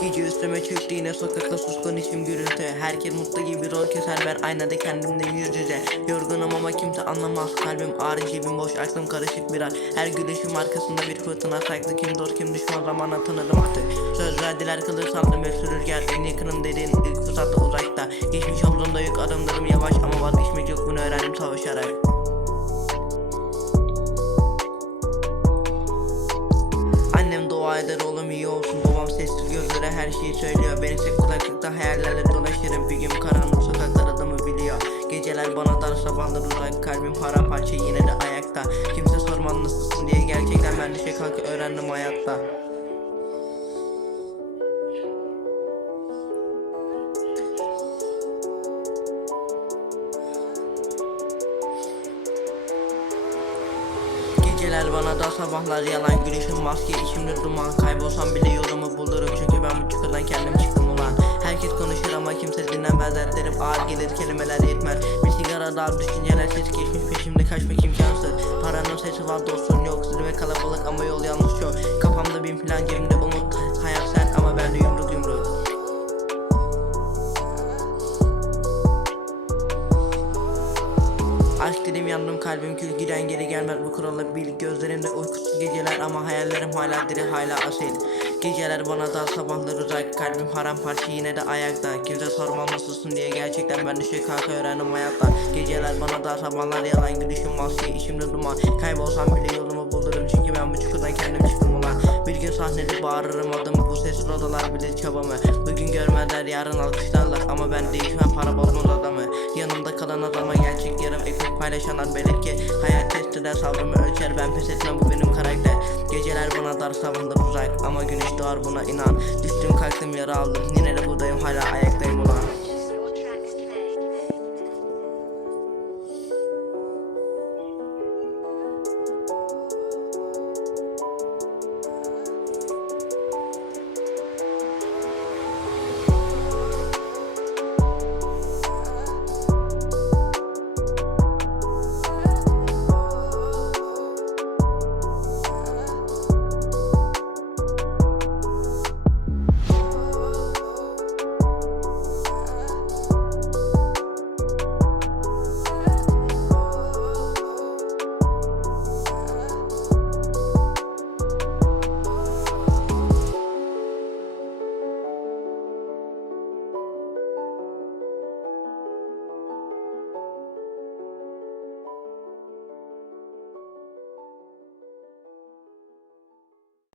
Gece üstüme çöktü yine sokakta suskun içim gürültü. Herkes mutlu gibi rol keser ben aynada kendimle yüz yüze. Yorgunum ama kimse anlamaz kalbim ağrı cebim boş aklım karışık bir an Her gülüşüm arkasında bir fırtına saklı kim dost kim düşman zamana tanırım artık Söz verdiler kılır sandım hep sürürgen En yakınım dediğin ilk fırsatta uzakta. Geçmiş omzumda yük adımlarım yavaş ama vazgeçmek yok bunu öğrendim savaşarak. Annem dua eder oğlum iyi olsun sessiz gözlere her şeyi söylüyor. Beni tek kulaklıkta hayallerle dolaşırım. Bir gün karanlık sokaklar adımı biliyor. Geceler bana dar sabahlar uzak. Kalbim paramparça yine de ayakta. Kimse sorman nasılsın diye Gerçekten ben düşe kalk öğrendim hayatta Geceler bana da sabahlar yalan Gülüşüm maske içimde duman Kaybolsam bile yolumu bulurum. Çünkü ben bu çukurdan kendim çıktım ulan. Herkes konuşur ama kimse dinlemez Dertlerim ağır gelir kelimeler yetmez. Bir sigara daha düşünceler ses geçmiş peşimde kaçmak imkansız. Paranın sesi var dostun yok Zirve kalabalık ama yol yanlış çok. Kafamda bin plan cebimde umut Hayat sen ama ben de yumruk yumruk Dedim yandım kalbim kül giden geri gelmez. Bu kuralı bil Gözlerimde uykusuz geceler ama hayallerim hala diri hala asil. Geceler bana da sabahlar uzak kalbim paramparça yine de ayakta. Kimse sormam nasılsın diye gerçekten ben düşe kalka öğrendim hayatta. Geceler bana da sabahlar yalan gülüşüm maske içimde duman. Kaybolsam bile yolumu ulan sahnede bağırırım adımı bu sesli odalar bilir çabamı Bugün görmezler yarın alkışlarlar ama ben değişmem para bozmaz adamı. Yanımda kalan adama gerçek yarım ekmek paylaşanlar belir ki Hayat testide sabrımı ölçer. Ben pes etmem bu benim karakter. Geceler bana dar sabahlar uzak ama güneş doğar buna inan. Düştüm kalktım yara aldım